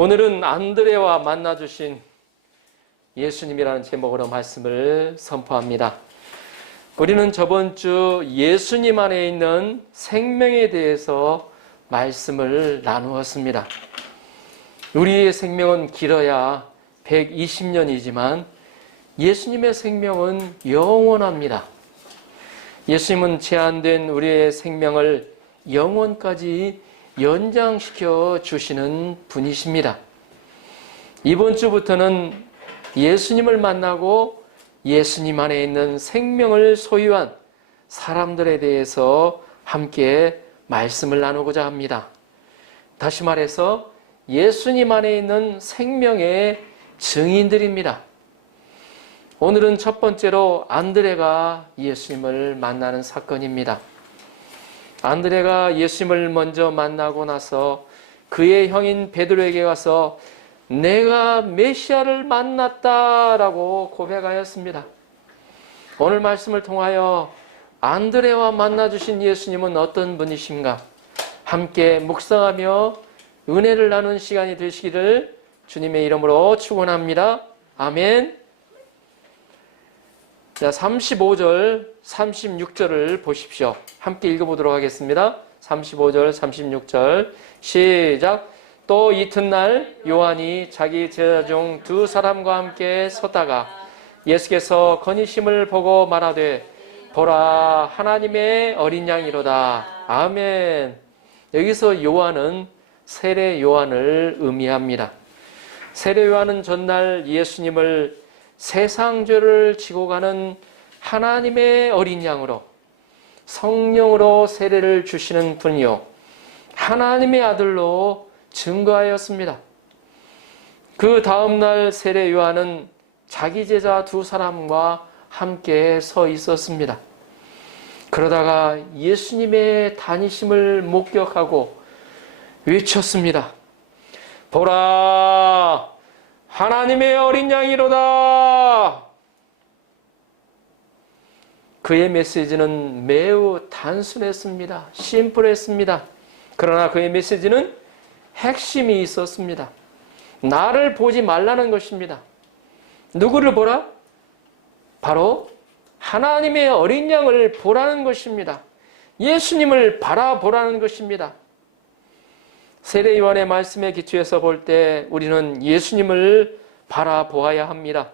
오늘은 안드레와 만나주신 예수님이라는 제목으로 말씀을 선포합니다. 우리는 저번 주 예수님 안에 있는 생명에 대해서 말씀을 나누었습니다. 우리의 생명은 길어야 120년이지만 예수님의 생명은 영원합니다. 예수님은 제한된 우리의 생명을 영원까지 연장시켜 주시는 분이십니다. 이번 주부터는 예수님을 만나고 예수님 안에 있는 생명을 소유한 사람들에 대해서 함께 말씀을 나누고자 합니다. 다시 말해서 예수님 안에 있는 생명의 증인들입니다. 오늘은 첫 번째로 안드레가 예수님을 만나는 사건입니다. 안드레가 예수님을 먼저 만나고 나서 그의 형인 베드로에게 가서 내가 메시아를 만났다라고 고백하였습니다. 오늘 말씀을 통하여 안드레와 만나주신 예수님은 어떤 분이신가? 함께 묵상하며 은혜를 나누는 시간이 되시기를 주님의 이름으로 축원합니다. 아멘. 자, 35절, 36절을 보십시오. 함께 읽어보도록 하겠습니다. 35절, 36절 시작. 또 이튿날 요한이 자기 제자 중 두 사람과 함께 섰다가 예수께서 건의심을 보고 말하되 보라 하나님의 어린 양이로다. 아멘. 여기서 요한은 세례 요한을 의미합니다. 세례 요한은 전날 예수님을 세상 죄를 지고 가는 하나님의 어린 양으로 성령으로 세례를 주시는 분이요 하나님의 아들로 증거하였습니다. 그 다음날 세례 요한은 자기 제자 두 사람과 함께 서 있었습니다. 그러다가 예수님의 다니심을 목격하고 외쳤습니다. 보라 하나님의 어린 양이로다. 그의 메시지는 매우 단순했습니다. 심플했습니다. 그러나 그의 메시지는 핵심이 있었습니다. 나를 보지 말라는 것입니다. 누구를 보라? 바로 하나님의 어린 양을 보라는 것입니다. 예수님을 바라보라는 것입니다. 세례 요한의 말씀에 기초해서 볼 때 우리는 예수님을 바라보아야 합니다.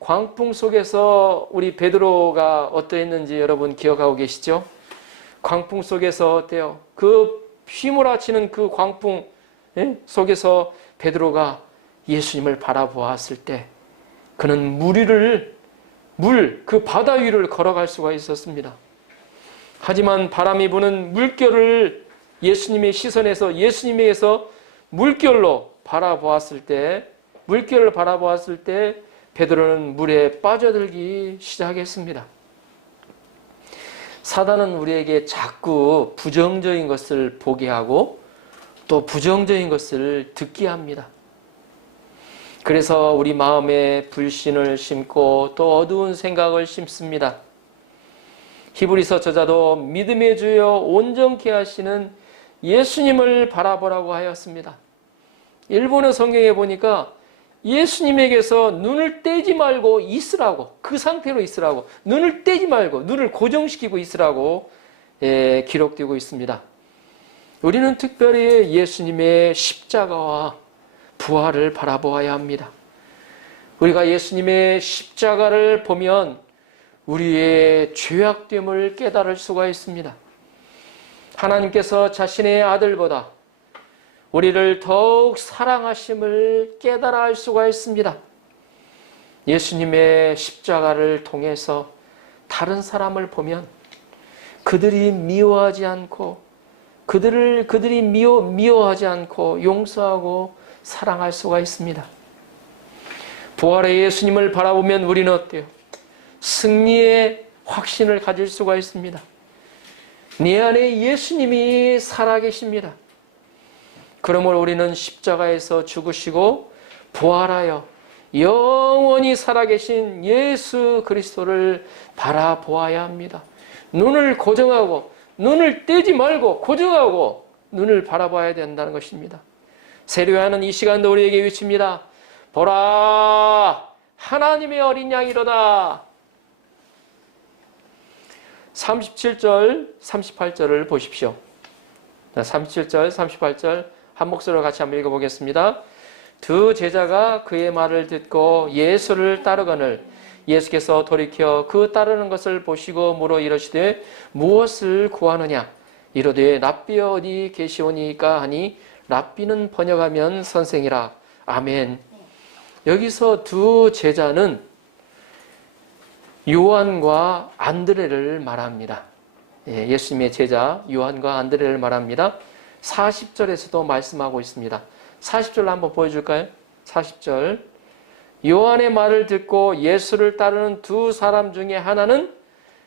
광풍 속에서 우리 베드로가 어떠했는지 여러분 기억하고 계시죠? 광풍 속에서 어때요? 그 휘몰아치는 그 광풍 속에서 베드로가 예수님을 바라보았을 때 그는 그 바다 위를 걸어갈 수가 있었습니다. 하지만 바람이 부는 물결을 예수님의 시선에서 예수님에게서 물결을 바라보았을 때 베드로는 물에 빠져들기 시작했습니다. 사단은 우리에게 자꾸 부정적인 것을 보게 하고 또 부정적인 것을 듣게 합니다. 그래서 우리 마음에 불신을 심고 또 어두운 생각을 심습니다. 히브리서 저자도 믿음의 주여 온전케 하시는 예수님을 바라보라고 하였습니다. 일본어 성경에 보니까 예수님에게서 눈을 떼지 말고 있으라고, 그 상태로 있으라고, 눈을 떼지 말고 눈을 고정시키고 있으라고 기록되고 있습니다. 우리는 특별히 예수님의 십자가와 부활을 바라보아야 합니다. 우리가 예수님의 십자가를 보면 우리의 죄악됨을 깨달을 수가 있습니다. 하나님께서 자신의 아들보다 우리를 더욱 사랑하심을 깨달아 알 수가 있습니다. 예수님의 십자가를 통해서 다른 사람을 보면 그들이 미워하지 않고 그들이 미워하지 않고 용서하고 사랑할 수가 있습니다. 부활의 예수님을 바라보면 우리는 어때요? 승리의 확신을 가질 수가 있습니다. 내 안에 예수님이 살아계십니다. 그러므로 우리는 십자가에서 죽으시고 부활하여 영원히 살아계신 예수 그리스도를 바라보아야 합니다. 눈을 고정하고 눈을 떼지 말고 고정하고 눈을 바라봐야 된다는 것입니다. 세례요한은 이 시간도 우리에게 외칩니다. 보라, 하나님의 어린 양이로다. 37절, 38절을 보십시오. 37절, 38절 한 목소리로 같이 한번 읽어보겠습니다. 두 제자가 그의 말을 듣고 예수를 따르거늘 예수께서 돌이켜 그 따르는 것을 보시고 물어 이르시되 무엇을 구하느냐? 이르되 랍비 어디 계시오니까 하니 랍비는 번역하면 선생이라. 아멘. 여기서 두 제자는 요한과 안드레를 말합니다. 예수님의 제자 요한과 안드레를 말합니다. 40절에서도 말씀하고 있습니다. 40절 한번 보여줄까요? 40절. 요한의 말을 듣고 예수를 따르는 두 사람 중에 하나는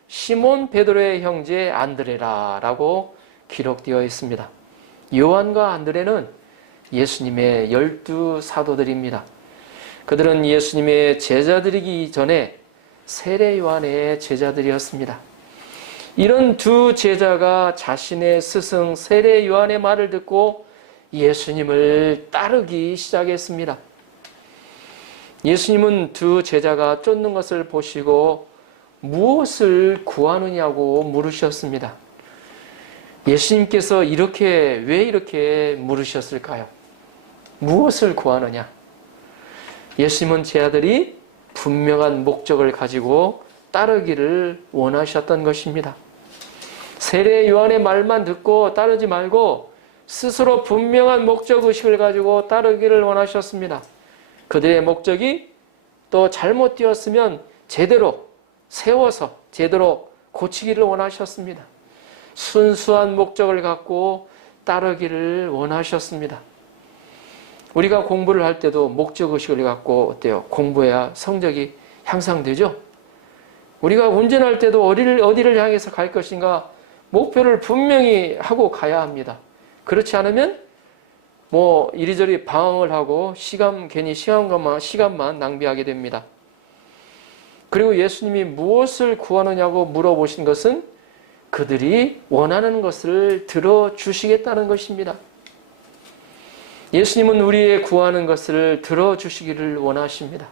시몬 베드로의 형제 안드레라 라고 기록되어 있습니다. 요한과 안드레는 예수님의 12 사도들입니다. 그들은 예수님의 제자들이기 전에 세례 요한의 제자들이었습니다. 이런 두 제자가 자신의 스승 세례 요한의 말을 듣고 예수님을 따르기 시작했습니다. 예수님은 두 제자가 쫓는 것을 보시고 무엇을 구하느냐고 물으셨습니다. 예수님께서 왜 이렇게 물으셨을까요? 무엇을 구하느냐? 예수님은 제 아들이 분명한 목적을 가지고 따르기를 원하셨던 것입니다. 세례 요한의 말만 듣고 따르지 말고 스스로 분명한 목적의식을 가지고 따르기를 원하셨습니다. 그들의 목적이 또 잘못되었으면 제대로 세워서 제대로 고치기를 원하셨습니다. 순수한 목적을 갖고 따르기를 원하셨습니다. 우리가 공부를 할 때도 목적의식을 갖고 어때요? 공부해야 성적이 향상되죠? 우리가 운전할 때도 어디를 향해서 갈 것인가 목표를 분명히 하고 가야 합니다. 그렇지 않으면 이리저리 방황을 하고 괜히 시간만 낭비하게 됩니다. 그리고 예수님이 무엇을 구하느냐고 물어보신 것은 그들이 원하는 것을 들어주시겠다는 것입니다. 예수님은 우리의 구하는 것을 들어주시기를 원하십니다.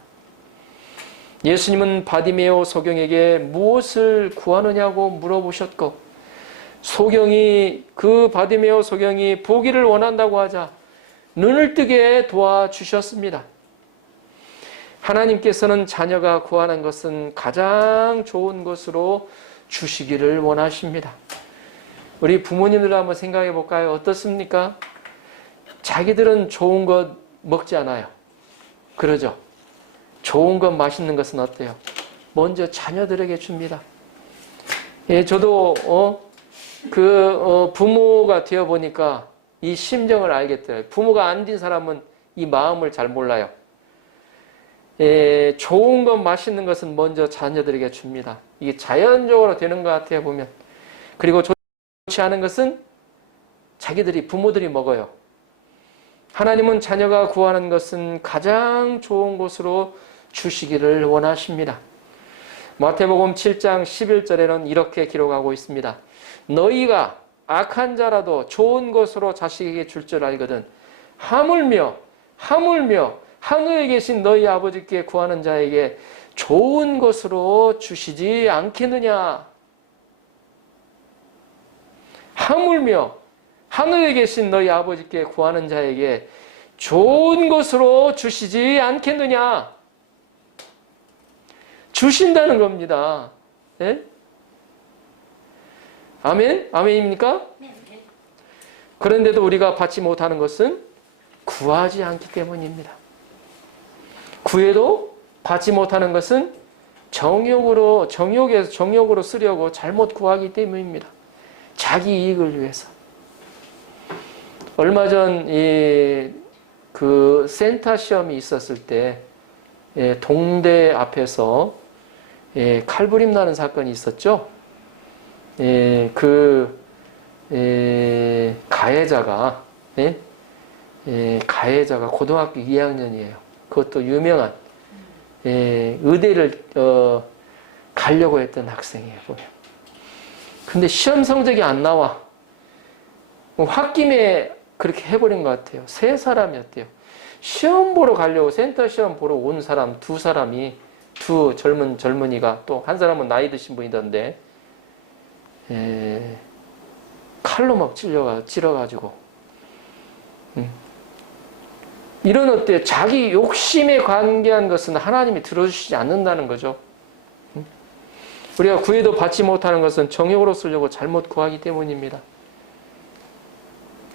예수님은 바디메오 소경에게 무엇을 구하느냐고 물어보셨고 바디메오 소경이 보기를 원한다고 하자 눈을 뜨게 도와주셨습니다. 하나님께서는 자녀가 구하는 것은 가장 좋은 것으로 주시기를 원하십니다. 우리 부모님들 한번 생각해 볼까요? 어떻습니까? 자기들은 좋은 것 먹지 않아요. 그러죠? 좋은 것 맛있는 것은 어때요? 먼저 자녀들에게 줍니다. 저도 부모가 되어 보니까 이 심정을 알겠더라고요. 부모가 안 된 사람은 이 마음을 잘 몰라요. 좋은 것 맛있는 것은 먼저 자녀들에게 줍니다. 이게 자연적으로 되는 것 같아요, 보면. 그리고 좋지 않은 것은 부모들이 먹어요. 하나님은 자녀가 구하는 것은 가장 좋은 곳으로 주시기를 원하십니다. 마태복음 7장 11절에는 이렇게 기록하고 있습니다. 너희가 악한 자라도 좋은 것으로 자식에게 줄 줄 알거든 하물며 하늘에 계신 너희 아버지께 구하는 자에게 좋은 것으로 주시지 않겠느냐. 하물며 하늘에 계신 너희 아버지께 구하는 자에게 좋은 것으로 주시지 않겠느냐. 주신다는 겁니다. 네? 아멘? 아멘입니까? 네. 그런데도 우리가 받지 못하는 것은 구하지 않기 때문입니다. 구해도 받지 못하는 것은 정욕으로 쓰려고 잘못 구하기 때문입니다. 자기 이익을 위해서. 얼마 전 센터 시험이 있었을 때 동대 앞에서 칼부림 나는 사건이 있었죠. 가해자가 고등학교 2학년이에요. 그것도 유명한 의대를 가려고 했던 학생이에요. 근데 시험 성적이 안 나와. 홧김에 그렇게 해버린 것 같아요. 세 사람이었대요. 시험 보러 가려고 센터 시험 보러 온 사람 두 사람이, 두 젊은이가, 또 한 사람은 나이 드신 분이던데, 칼로 막 찔러가지고. 이런 어때요? 자기 욕심에 관계한 것은 하나님이 들어주시지 않는다는 거죠. 우리가 구해도 받지 못하는 것은 정욕으로 쓰려고 잘못 구하기 때문입니다.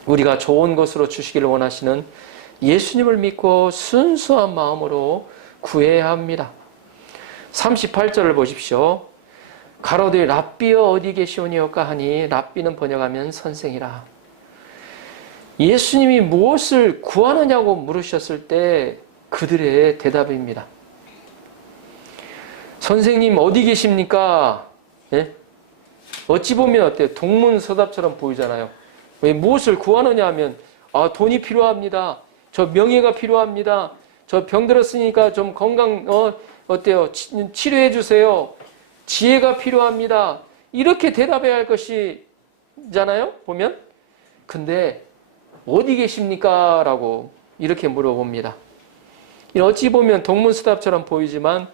우리가 좋은 것으로 주시기를 원하시는 예수님을 믿고 순수한 마음으로 구해야 합니다. 38절을 보십시오. 가로되 랍비여 어디 계시오니까 하니, 랍비는 번역하면 선생이라. 예수님이 무엇을 구하느냐고 물으셨을 때 그들의 대답입니다. 선생님 어디 계십니까? 예? 어찌 보면 어때요? 동문서답처럼 보이잖아요. 왜 무엇을 구하느냐 하면, 돈이 필요합니다. 저 명예가 필요합니다. 저 병 들었으니까 좀 건강 어때요? 치료해 주세요. 지혜가 필요합니다. 이렇게 대답해야 할 것이잖아요. 보면. 근데 어디 계십니까? 라고 이렇게 물어봅니다. 어찌 보면 동문서답처럼 보이지만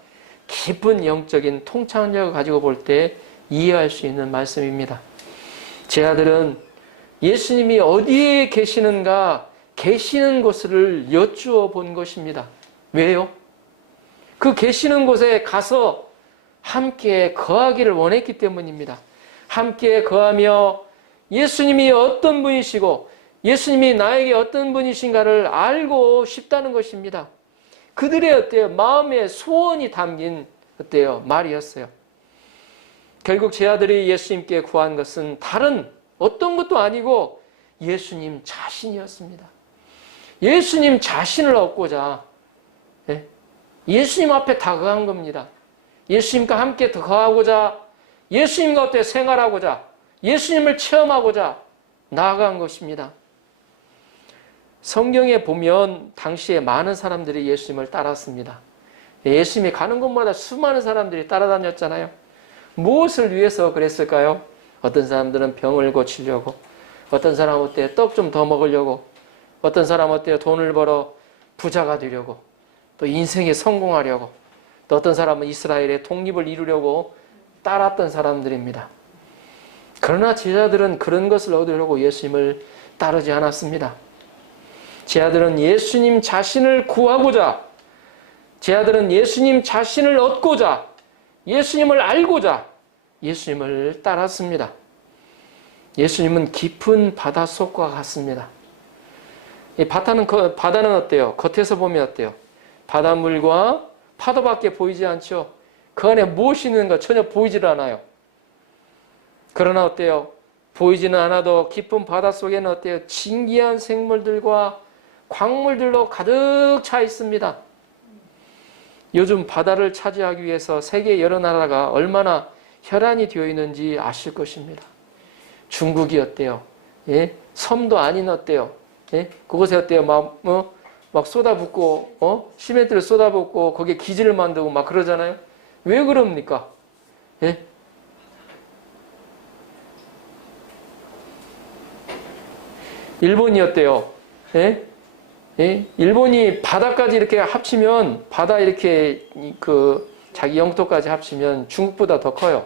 깊은 영적인 통찰력을 가지고 볼 때 이해할 수 있는 말씀입니다. 제 아들은 예수님이 어디에 계시는가, 계시는 곳을 여쭈어 본 것입니다. 왜요? 그 계시는 곳에 가서 함께 거하기를 원했기 때문입니다. 함께 거하며 예수님이 어떤 분이시고 예수님이 나에게 어떤 분이신가를 알고 싶다는 것입니다. 그들의 어때요? 마음의 소원이 담긴 어때요? 말이었어요. 결국 제 아들이 예수님께 구한 것은 다른 어떤 것도 아니고 예수님 자신이었습니다. 예수님 자신을 얻고자 예수님 앞에 다가간 겁니다. 예수님과 함께 거하고자, 예수님과 어때 생활하고자, 예수님을 체험하고자 나아간 것입니다. 성경에 보면 당시에 많은 사람들이 예수님을 따랐습니다. 예수님이 가는 곳마다 수많은 사람들이 따라다녔잖아요. 무엇을 위해서 그랬을까요? 어떤 사람들은 병을 고치려고, 어떤 사람은 어때요? 떡 좀 더 먹으려고, 어떤 사람은 어때요? 돈을 벌어 부자가 되려고, 또 인생에 성공하려고, 또 어떤 사람은 이스라엘의 독립을 이루려고 따랐던 사람들입니다. 그러나 제자들은 그런 것을 얻으려고 예수님을 따르지 않았습니다. 제 아들은 예수님 자신을 구하고자, 제 아들은 예수님 자신을 얻고자, 예수님을 알고자 예수님을 따랐습니다. 예수님은 깊은 바닷속과 같습니다. 이 바다는 어때요? 겉에서 보면 어때요? 바닷물과 파도밖에 보이지 않죠. 그 안에 무엇이 있는가 전혀 보이질 않아요. 그러나 어때요? 보이지는 않아도 깊은 바닷속에는 어때요? 신기한 생물들과 광물들로 가득 차 있습니다. 요즘 바다를 차지하기 위해서 세계 여러 나라가 얼마나 혈안이 되어 있는지 아실 것입니다. 중국이 어때요? 예? 섬도 아닌 어때요? 예? 그곳에 어때요? 막 쏟아붓고, 시멘트를 쏟아붓고, 거기에 기지를 만들고 막 그러잖아요? 왜 그럽니까? 예? 일본이 어때요? 예? 예? 일본이 바다까지 이렇게 합치면, 바다 이렇게 자기 영토까지 합치면 중국보다 더 커요.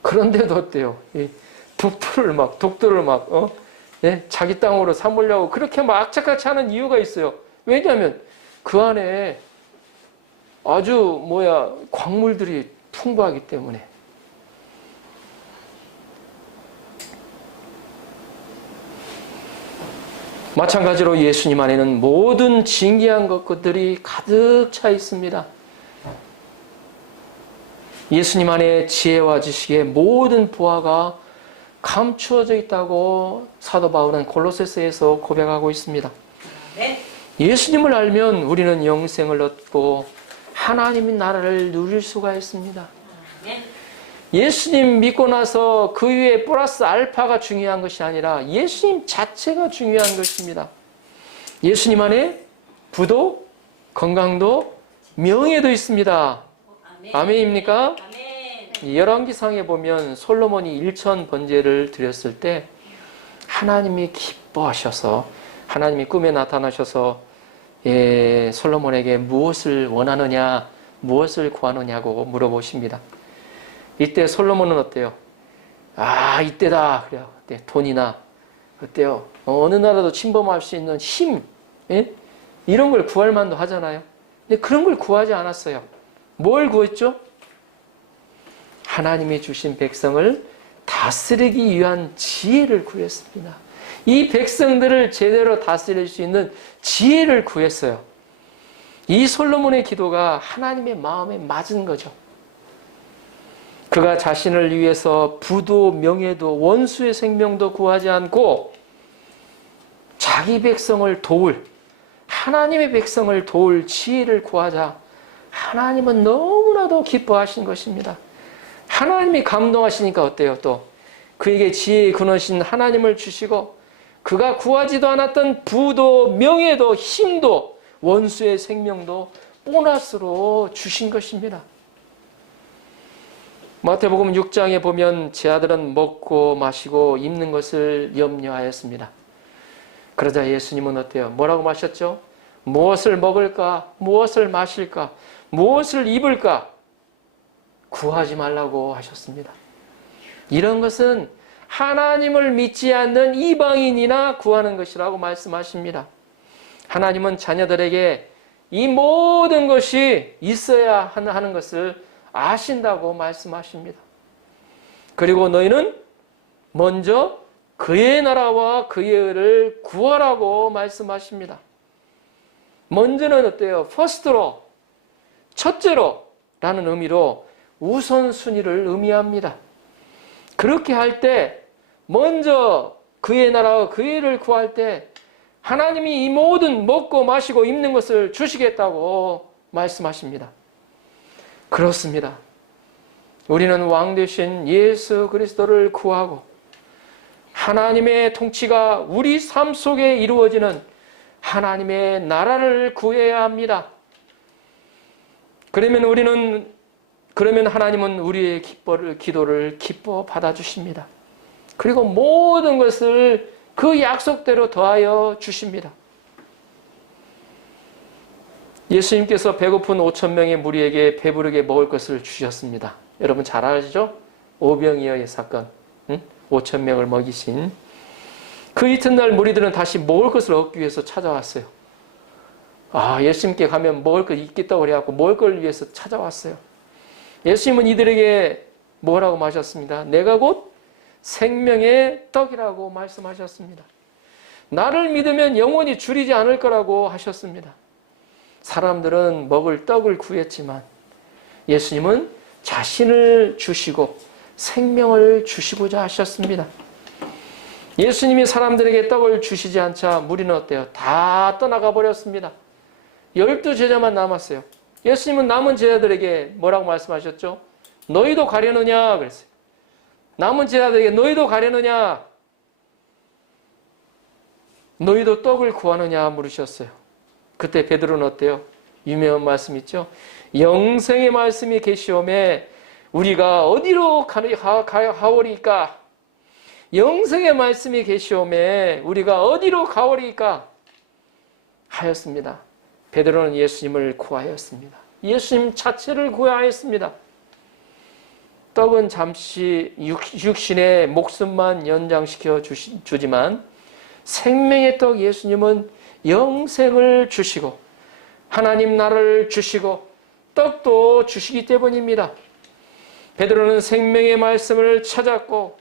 그런데도 어때요? 독도를 막, 예? 자기 땅으로 삼으려고 그렇게 막 악착같이 하는 이유가 있어요. 왜냐하면 그 안에 아주 광물들이 풍부하기 때문에. 마찬가지로 예수님 안에는 모든 진귀한 것들이 가득 차 있습니다. 예수님 안에 지혜와 지식의 모든 부하가 감추어져 있다고 사도 바울은 골로새서에서 고백하고 있습니다. 예수님을 알면 우리는 영생을 얻고 하나님의 나라를 누릴 수가 있습니다. 예수님 믿고 나서 그 위에 플러스 알파가 중요한 것이 아니라 예수님 자체가 중요한 것입니다. 예수님 안에 부도, 건강도, 명예도 있습니다. 아멘입니까? 열왕기상에 보면 솔로몬이 1천 번제를 드렸을 때 하나님이 기뻐하셔서 하나님이 꿈에 나타나셔서 솔로몬에게 무엇을 원하느냐, 무엇을 구하느냐고 물어보십니다. 이때 솔로몬은 어때요? 이때다. 그래요. 그때 돈이나 어때요? 어느 나라도 침범할 수 있는 힘, 이런 걸 구할 만도 하잖아요. 근데 그런 걸 구하지 않았어요. 뭘 구했죠? 하나님이 주신 백성을 다스리기 위한 지혜를 구했습니다. 이 백성들을 제대로 다스릴 수 있는 지혜를 구했어요. 이 솔로몬의 기도가 하나님의 마음에 맞은 거죠. 그가 자신을 위해서 부도 명예도 원수의 생명도 구하지 않고 자기 백성을 도울, 하나님의 백성을 도울 지혜를 구하자 하나님은 너무나도 기뻐하신 것입니다. 하나님이 감동하시니까 어때요? 또 그에게 지혜의 근원이신 하나님을 주시고 그가 구하지도 않았던 부도 명예도 힘도 원수의 생명도 보너스로 주신 것입니다. 마태복음 6장에 보면 제 아들은 먹고 마시고 입는 것을 염려하였습니다. 그러자 예수님은 어때요? 뭐라고 마셨죠? 무엇을 먹을까? 무엇을 마실까? 무엇을 입을까? 구하지 말라고 하셨습니다. 이런 것은 하나님을 믿지 않는 이방인이나 구하는 것이라고 말씀하십니다. 하나님은 자녀들에게 이 모든 것이 있어야 하는 것을 아신다고 말씀하십니다. 그리고 너희는 먼저 그의 나라와 그의 의를 구하라고 말씀하십니다. 먼저는 어때요? 퍼스트로, 첫째로 라는 의미로 우선순위를 의미합니다. 그렇게 할 때 먼저 그의 나라와 그의 의를 구할 때 하나님이 이 모든 먹고 마시고 입는 것을 주시겠다고 말씀하십니다. 그렇습니다. 우리는 왕 되신 예수 그리스도를 구하고 하나님의 통치가 우리 삶 속에 이루어지는 하나님의 나라를 구해야 합니다. 그러면 하나님은 우리의 기도를 기뻐 받아주십니다. 그리고 모든 것을 그 약속대로 더하여 주십니다. 예수님께서 배고픈 5,000명의 무리에게 배부르게 먹을 것을 주셨습니다. 여러분 잘 아시죠? 오병이어의 사건. 5,000명을 먹이신. 그 이튿날 무리들은 다시 먹을 것을 얻기 위해서 찾아왔어요. 예수님께 가면 먹을 것 있겠다고 그래갖고 먹을 걸 위해서 찾아왔어요. 예수님은 이들에게 뭐라고 말하셨습니다? 내가 곧 생명의 떡이라고 말씀하셨습니다. 나를 믿으면 영원히 줄이지 않을 거라고 하셨습니다. 사람들은 먹을 떡을 구했지만 예수님은 자신을 주시고 생명을 주시고자 하셨습니다. 예수님이 사람들에게 떡을 주시지 않자 무리는 어때요? 다 떠나가 버렸습니다. 12제자만 남았어요. 예수님은 남은 제자들에게 뭐라고 말씀하셨죠? 너희도 가려느냐? 그랬어요. 남은 제자들에게 너희도 가려느냐? 너희도 떡을 구하느냐? 물으셨어요. 그때 베드로는 어때요? 유명한 말씀 있죠? 영생의 말씀이 계시오매 우리가 어디로 가오리까? 영생의 말씀이 계시오매 우리가 어디로 가오리까? 하였습니다. 베드로는 예수님을 구하였습니다. 예수님 자체를 구하였습니다. 떡은 잠시 육신의 목숨만 연장시켜 주지만 생명의 떡 예수님은 영생을 주시고 하나님 나라를 주시고 떡도 주시기 때문입니다. 베드로는 생명의 말씀을 찾았고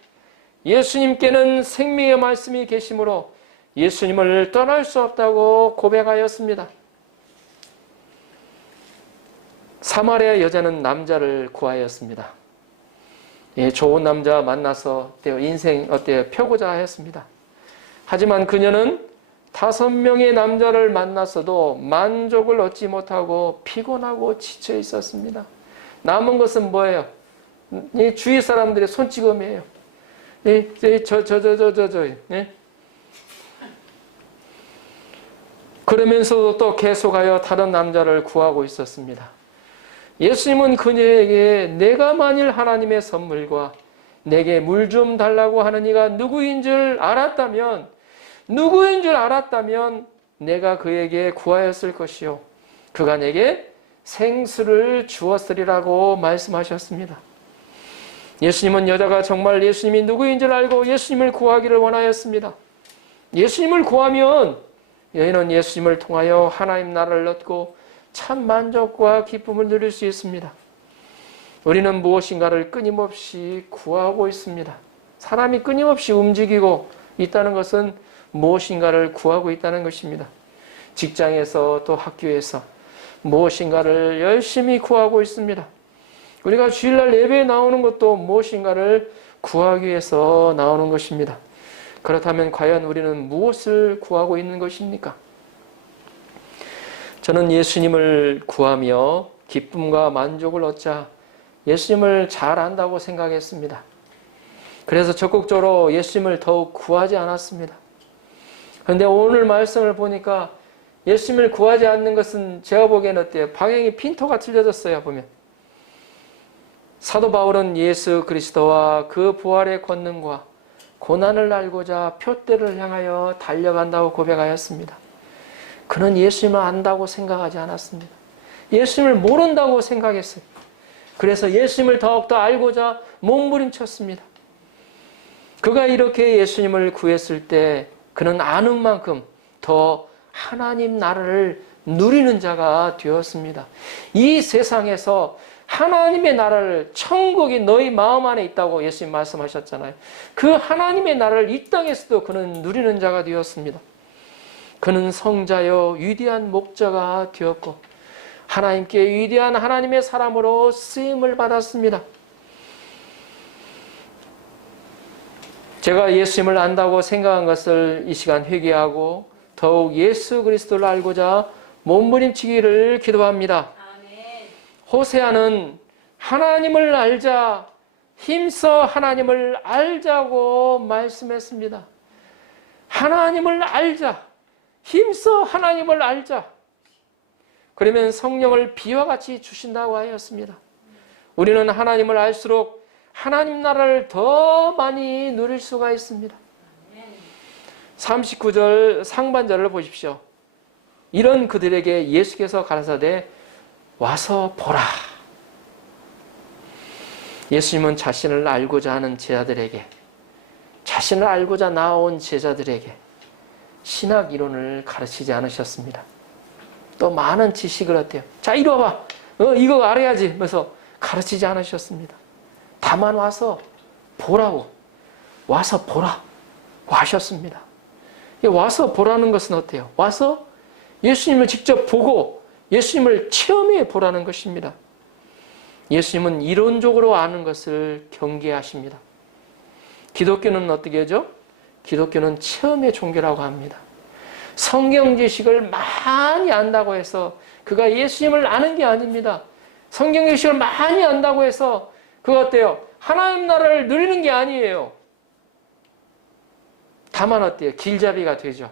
예수님께는 생명의 말씀이 계시므로 예수님을 떠날 수 없다고 고백하였습니다. 사마리아 여자는 남자를 구하였습니다. 좋은 남자 만나서 인생 펴고자 하였습니다. 하지만 그녀는 5명의 남자를 만났어도 만족을 얻지 못하고 피곤하고 지쳐 있었습니다. 남은 것은 뭐예요? 주위 사람들의 손찌검이에요. 그러면서도 또 계속하여 다른 남자를 구하고 있었습니다. 예수님은 그녀에게 내가 만일 하나님의 선물과 내게 물 좀 달라고 하는 이가 누구인 줄 알았다면 내가 그에게 구하였을 것이요 그가 내게 생수를 주었으리라고 말씀하셨습니다. 예수님은 여자가 정말 예수님이 누구인 줄 알고 예수님을 구하기를 원하였습니다. 예수님을 구하면 여인은 예수님을 통하여 하나님 나라를 얻고 참 만족과 기쁨을 누릴 수 있습니다. 우리는 무엇인가를 끊임없이 구하고 있습니다. 사람이 끊임없이 움직이고 있다는 것은 무엇인가를 구하고 있다는 것입니다. 직장에서 또 학교에서 무엇인가를 열심히 구하고 있습니다. 우리가 주일날 예배에 나오는 것도 무엇인가를 구하기 위해서 나오는 것입니다. 그렇다면 과연 우리는 무엇을 구하고 있는 것입니까? 저는 예수님을 구하며 기쁨과 만족을 얻자 예수님을 잘 안다고 생각했습니다. 그래서 적극적으로 예수님을 더욱 구하지 않았습니다. 그런데 오늘 말씀을 보니까 예수님을 구하지 않는 것은 제가 보기에는 어때요? 방향이 핀토가 틀려졌어요. 보면 사도 바울은 예수 그리스도와 그 부활의 권능과 고난을 알고자 표대를 향하여 달려간다고 고백하였습니다. 그는 예수님을 안다고 생각하지 않았습니다. 예수님을 모른다고 생각했어요. 그래서 예수님을 더욱더 알고자 몸부림쳤습니다. 그가 이렇게 예수님을 구했을 때 그는 아는 만큼 더 하나님 나라를 누리는 자가 되었습니다. 이 세상에서 하나님의 나라를, 천국이 너희 마음 안에 있다고 예수님 말씀하셨잖아요. 그 하나님의 나라를 이 땅에서도 그는 누리는 자가 되었습니다. 그는 성자여 위대한 목자가 되었고 하나님께 위대한 하나님의 사람으로 쓰임을 받았습니다. 제가 예수님을 안다고 생각한 것을 이 시간 회개하고 더욱 예수 그리스도를 알고자 몸부림치기를 기도합니다. 호세아는 하나님을 알자, 힘써 하나님을 알자고 말씀했습니다. 하나님을 알자, 힘써 하나님을 알자. 그러면 성령을 비와 같이 주신다고 하였습니다. 우리는 하나님을 알수록 하나님 나라를 더 많이 누릴 수가 있습니다. 39절 상반절을 보십시오. 이런 그들에게 예수께서 가라사대 와서 보라. 예수님은 자신을 알고자 하는 제자들에게, 자신을 알고자 나온 제자들에게 신학 이론을 가르치지 않으셨습니다. 또 많은 지식을 어때요? 자, 이리 와봐. 이거 알아야지. 그래서 가르치지 않으셨습니다. 다만 와서 보라고, 와서 보라고 하셨습니다. 와서 보라는 것은 어때요? 와서 예수님을 직접 보고 예수님을 체험해 보라는 것입니다. 예수님은 이론적으로 아는 것을 경계하십니다. 기독교는 어떻게 하죠? 기독교는 체험의 종교라고 합니다. 성경 지식을 많이 안다고 해서 그가 예수님을 아는 게 아닙니다. 성경 지식을 많이 안다고 해서 그가 어때요? 하나님 나라를 누리는 게 아니에요. 다만 어때요? 길잡이가 되죠.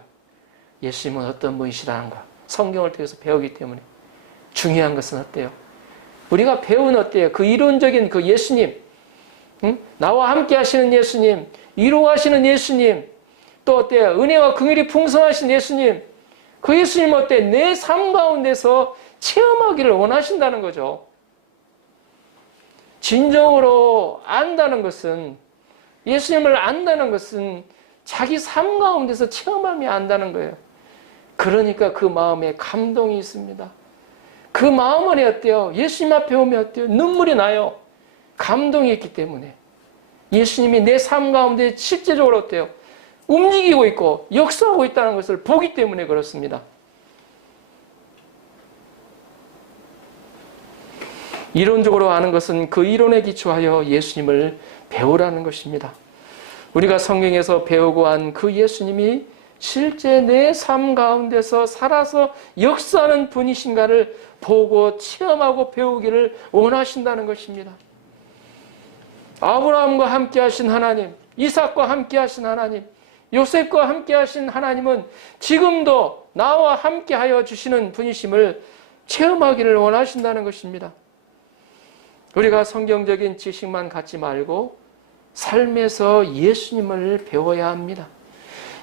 예수님은 어떤 분이시라는 거 성경을 통해서 배우기 때문에. 중요한 것은 어때요? 우리가 배운 어때요? 그 이론적인 그 예수님, 나와 함께 하시는 예수님, 위로하시는 예수님, 또 어때요? 은혜와 긍휼이 풍성하신 예수님, 그 예수님 어때? 내 삶 가운데서 체험하기를 원하신다는 거죠. 진정으로 안다는 것은, 예수님을 안다는 것은 자기 삶 가운데서 체험하며 안다는 거예요. 그러니까 그 마음에 감동이 있습니다. 그 마음 안에 어때요? 예수님 앞에 오면 어때요? 눈물이 나요. 감동이 있기 때문에. 예수님이 내 삶 가운데 실제적으로 어때요? 움직이고 있고 역사하고 있다는 것을 보기 때문에 그렇습니다. 이론적으로 아는 것은 그 이론에 기초하여 예수님을 배우라는 것입니다. 우리가 성경에서 배우고 한 그 예수님이 실제 내 삶 가운데서 살아서 역사하는 분이신가를 보고 체험하고 배우기를 원하신다는 것입니다. 아브라함과 함께 하신 하나님, 이삭과 함께 하신 하나님, 요셉과 함께 하신 하나님은 지금도 나와 함께 하여 주시는 분이심을 체험하기를 원하신다는 것입니다. 우리가 성경적인 지식만 갖지 말고 삶에서 예수님을 배워야 합니다.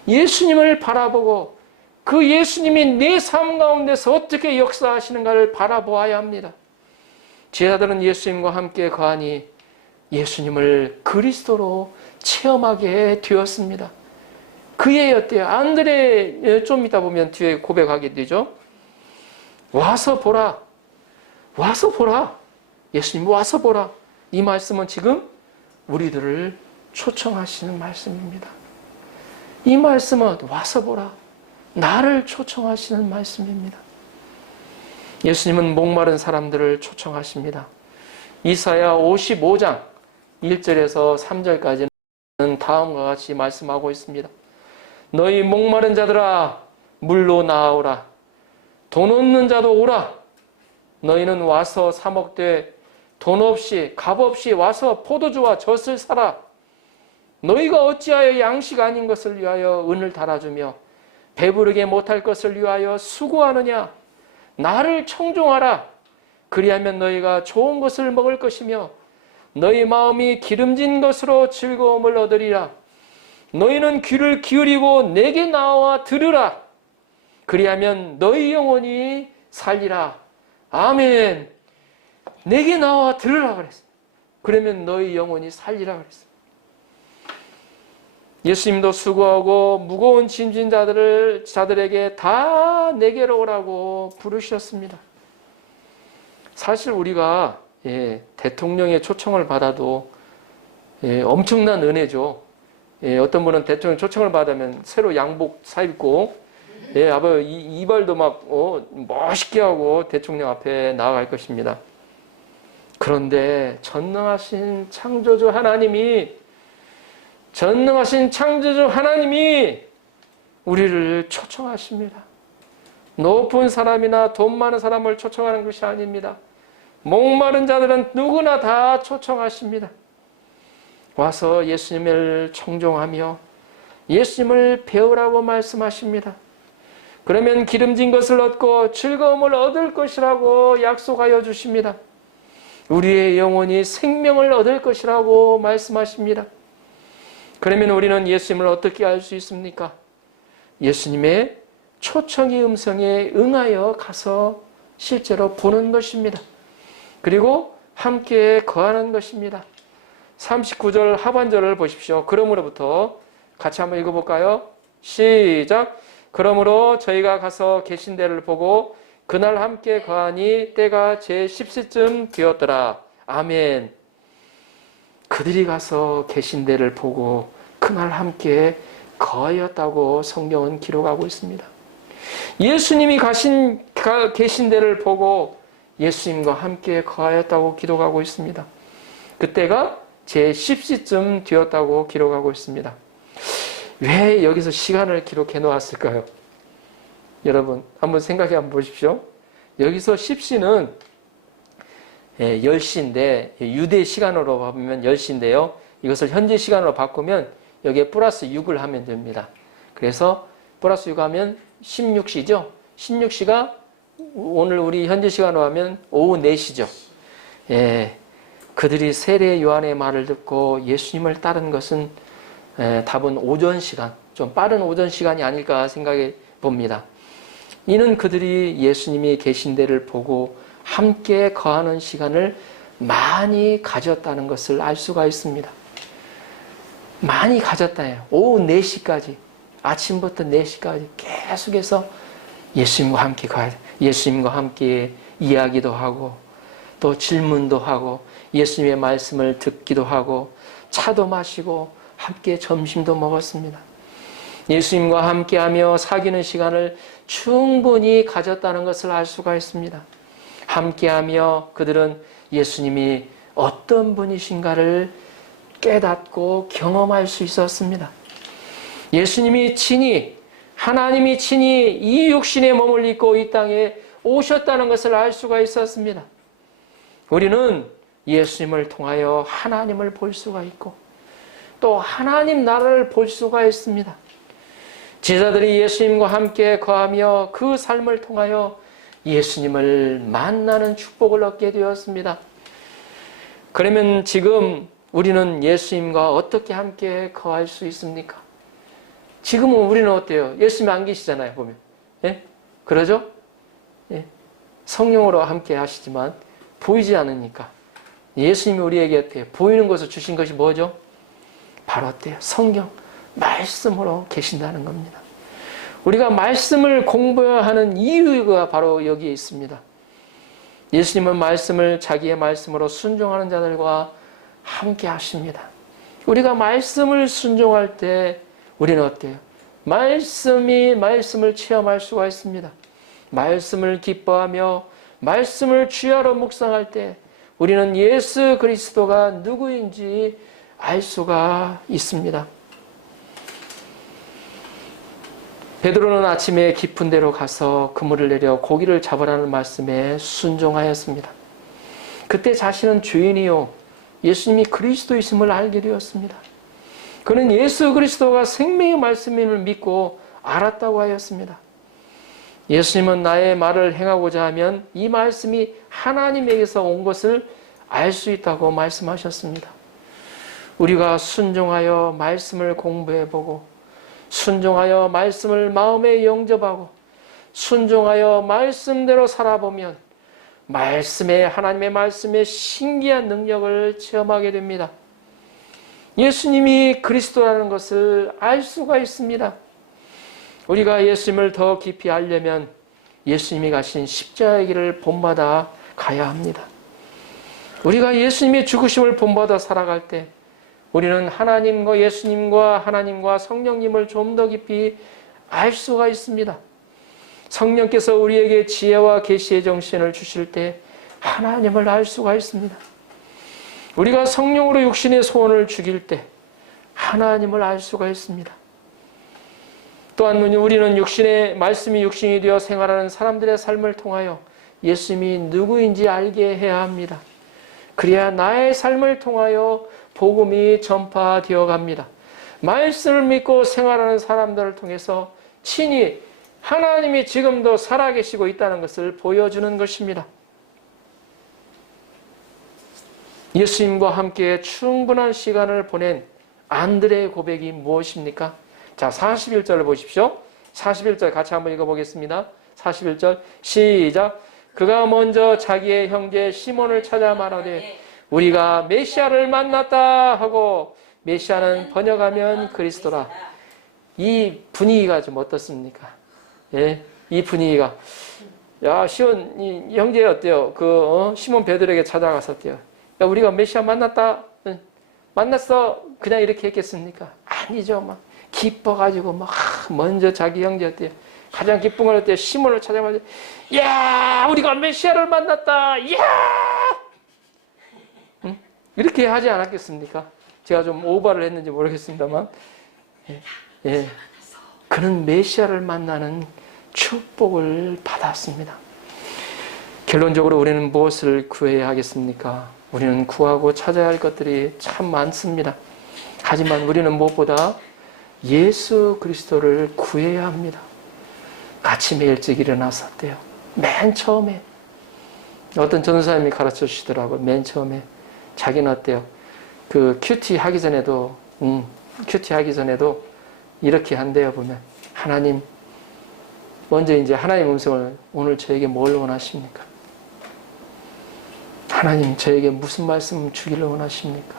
예수님을 바라보고 그 예수님이 내 삶 가운데서 어떻게 역사하시는가를 바라보아야 합니다. 제자들은 예수님과 함께 거하니 예수님을 그리스도로 체험하게 되었습니다. 그의 어때요? 안드레 좀 이따 보면 뒤에 고백하게 되죠. 와서 보라. 와서 보라. 예수님 와서 보라. 이 말씀은 지금 우리들을 초청하시는 말씀입니다. 이 말씀은 와서 보라. 나를 초청하시는 말씀입니다. 예수님은 목마른 사람들을 초청하십니다. 이사야 55장 1절에서 3절까지는 다음과 같이 말씀하고 있습니다. 너희 목마른 자들아 물로 나아오라. 돈 없는 자도 오라. 너희는 와서 사 먹되 돈 없이 값 없이 와서 포도주와 젖을 사라. 너희가 어찌하여 양식 아닌 것을 위하여 은을 달아주며 배부르게 못할 것을 위하여 수고하느냐. 나를 청종하라. 그리하면 너희가 좋은 것을 먹을 것이며 너희 마음이 기름진 것으로 즐거움을 얻으리라. 너희는 귀를 기울이고 내게 나와 들으라. 그리하면 너희 영혼이 살리라. 아멘. 내게 나와 들으라 그랬어요. 그러면 너희 영혼이 살리라 그랬어요. 예수님도 수고하고 무거운 짐진 자들에게 다 내게로 오라고 부르셨습니다. 사실 우리가 대통령의 초청을 받아도 엄청난 은혜죠. 어떤 분은 대통령 초청을 받으면 새로 양복 사입고 아버 이발도 막 멋있게 하고 대통령 앞에 나아갈 것입니다. 그런데 전능하신 창조주 하나님이 우리를 초청하십니다. 높은 사람이나 돈 많은 사람을 초청하는 것이 아닙니다. 목마른 자들은 누구나 다 초청하십니다. 와서 예수님을 청종하며 예수님을 배우라고 말씀하십니다. 그러면 기름진 것을 얻고 즐거움을 얻을 것이라고 약속하여 주십니다. 우리의 영혼이 생명을 얻을 것이라고 말씀하십니다. 그러면 우리는 예수님을 어떻게 알 수 있습니까? 예수님의 초청의 음성에 응하여 가서 실제로 보는 것입니다. 그리고 함께 거하는 것입니다. 39절 하반절을 보십시오. 그러므로부터 같이 한번 읽어볼까요? 시작. 그러므로 저희가 가서 계신 데를 보고 그날 함께 거하니 때가 제10시쯤 되었더라. 아멘. 그들이 가서 계신 데를 보고 그날 함께 거하였다고 성경은 기록하고 있습니다. 예수님이 계신 데를 보고 예수님과 함께 거하였다고 기록하고 있습니다. 그때가 제10시쯤 되었다고 기록하고 있습니다. 왜 여기서 시간을 기록해 놓았을까요? 여러분 한번 생각해 한번 보십시오. 여기서 10시는 10시인데 유대 시간으로 보면 10시인데요. 이것을 현재 시간으로 바꾸면 여기에 플러스 6을 하면 됩니다. 그래서 플러스 6 하면 16시죠. 16시가 오늘 우리 현재 시간으로 하면 오후 4시죠. 그들이 세례 요한의 말을 듣고 예수님을 따른 것은 답은 오전 시간, 좀 빠른 오전 시간이 아닐까 생각해 봅니다. 이는 그들이 예수님이 계신 데를 보고 함께 거하는 시간을 많이 가졌다는 것을 알 수가 있습니다. 많이 가졌다예요. 오후 4시까지, 아침부터 4시까지 계속해서 예수님과 함께 가야 돼요. 예수님과 함께 이야기도 하고 또 질문도 하고 예수님의 말씀을 듣기도 하고 차도 마시고 함께 점심도 먹었습니다. 예수님과 함께하며 사귀는 시간을 충분히 가졌다는 것을 알 수가 있습니다. 함께하며 그들은 예수님이 어떤 분이신가를 깨닫고 경험할 수 있었습니다. 예수님이 하나님이 친히 이 육신에 몸을 입고 이 땅에 오셨다는 것을 알 수가 있었습니다. 우리는 예수님을 통하여 하나님을 볼 수가 있고 또 하나님 나라를 볼 수가 있습니다. 제자들이 예수님과 함께 거하며 그 삶을 통하여 예수님을 만나는 축복을 얻게 되었습니다. 그러면 지금 우리는 예수님과 어떻게 함께 거할 수 있습니까? 지금은 우리는 어때요? 예수님 안 계시잖아요, 보면. 예? 그러죠? 예. 성령으로 함께 하시지만 보이지 않으니까. 예수님이 우리에게 어때요? 보이는 것을 주신 것이 뭐죠? 바로 어때요? 성경, 말씀으로 계신다는 겁니다. 우리가 말씀을 공부해야 하는 이유가 바로 여기에 있습니다. 예수님은 말씀을 자기의 말씀으로 순종하는 자들과 함께 하십니다. 우리가 말씀을 순종할 때 우리는 어때요? 말씀을 체험할 수가 있습니다. 말씀을 기뻐하며 말씀을 주야로 묵상할 때 우리는 예수 그리스도가 누구인지 알 수가 있습니다. 베드로는 아침에 깊은 데로 가서 그물을 내려 고기를 잡으라는 말씀에 순종하였습니다. 그때 자신은 죄인이요 예수님이 그리스도이심을 알게 되었습니다. 그는 예수 그리스도가 생명의 말씀임을 믿고 알았다고 하였습니다. 예수님은 나의 말을 행하고자 하면 이 말씀이 하나님에게서 온 것을 알 수 있다고 말씀하셨습니다. 우리가 순종하여 말씀을 공부해보고 순종하여 말씀을 마음에 영접하고 순종하여 말씀대로 살아보면 하나님의 말씀의 신기한 능력을 체험하게 됩니다. 예수님이 그리스도라는 것을 알 수가 있습니다. 우리가 예수님을 더 깊이 알려면 예수님이 가신 십자가의 길을 본받아 가야 합니다. 우리가 예수님의 죽으심을 본받아 살아갈 때 우리는 하나님과 예수님과 하나님과 성령님을 좀 더 깊이 알 수가 있습니다. 성령께서 우리에게 지혜와 계시의 정신을 주실 때 하나님을 알 수가 있습니다. 우리가 성령으로 육신의 소원을 죽일 때 하나님을 알 수가 있습니다. 또한 우리는 말씀이 육신이 되어 생활하는 사람들의 삶을 통하여 예수님이 누구인지 알게 해야 합니다. 그래야 나의 삶을 통하여 복음이 전파되어 갑니다. 말씀을 믿고 생활하는 사람들을 통해서 친히 하나님이 지금도 살아계시고 있다는 것을 보여주는 것입니다. 예수님과 함께 충분한 시간을 보낸 안드레의 고백이 무엇입니까? 자, 41절을 보십시오. 41절 같이 한번 읽어보겠습니다. 41절 시작. 그가 먼저 자기의 형제 시몬을 찾아 말하되 우리가 메시아를 만났다 하고, 메시아는 번역하면 그리스도라. 이 분위기가 좀 어떻습니까? 예, 이 분위기가. 야, 시온 형제 어때요? 시몬 베드로에게 찾아가서 어때요? 야, 우리가 메시아 만났다. 만났어. 그냥 이렇게 했겠습니까? 아니죠. 막 기뻐가지고 막 먼저 자기 형제 어때요? 가장 기쁜 건 어때요? 시몬을 찾아가지고 야, 우리가 메시아를 만났다. 야! 이렇게 하지 않았겠습니까? 제가 좀 오버를 했는지 모르겠습니다만, 예, 그는 메시아를 만나는 축복을 받았습니다. 결론적으로 우리는 무엇을 구해야 하겠습니까? 우리는 구하고 찾아야 할 것들이 참 많습니다. 하지만 우리는 무엇보다 예수 그리스도를 구해야 합니다. 아침에 일찍 일어났었대요. 맨 처음에 어떤 전도사님이 가르쳐 주시더라고요. 맨 처음에 자기는 어때요? 큐티 하기 전에도 이렇게 한대요. 보면 하나님, 먼저 이제 하나님 음성을, 오늘 저에게 뭘 원하십니까? 하나님, 저에게 무슨 말씀 주기를 원하십니까?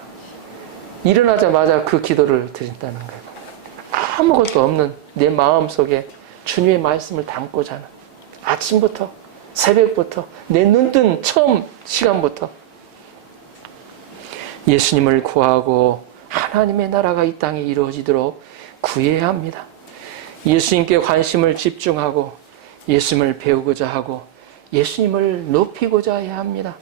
일어나자마자 그 기도를 드린다는 거예요. 아무것도 없는 내 마음속에 주님의 말씀을 담고자 하는, 아침부터 새벽부터 내 눈뜬 처음 시간부터 예수님을 구하고 하나님의 나라가 이 땅에 이루어지도록 구해야 합니다. 예수님께 관심을 집중하고 예수님을 배우고자 하고 예수님을 높이고자 해야 합니다.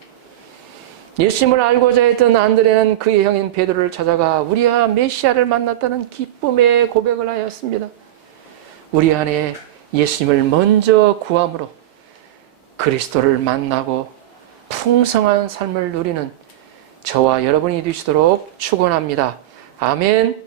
예수님을 알고자 했던 안드레는 그의 형인 베드로를 찾아가 우리가 메시아를 만났다는 기쁨의 고백을 하였습니다. 우리 안에 예수님을 먼저 구함으로 그리스도를 만나고 풍성한 삶을 누리는 저와 여러분이 되시도록 축원합니다. 아멘.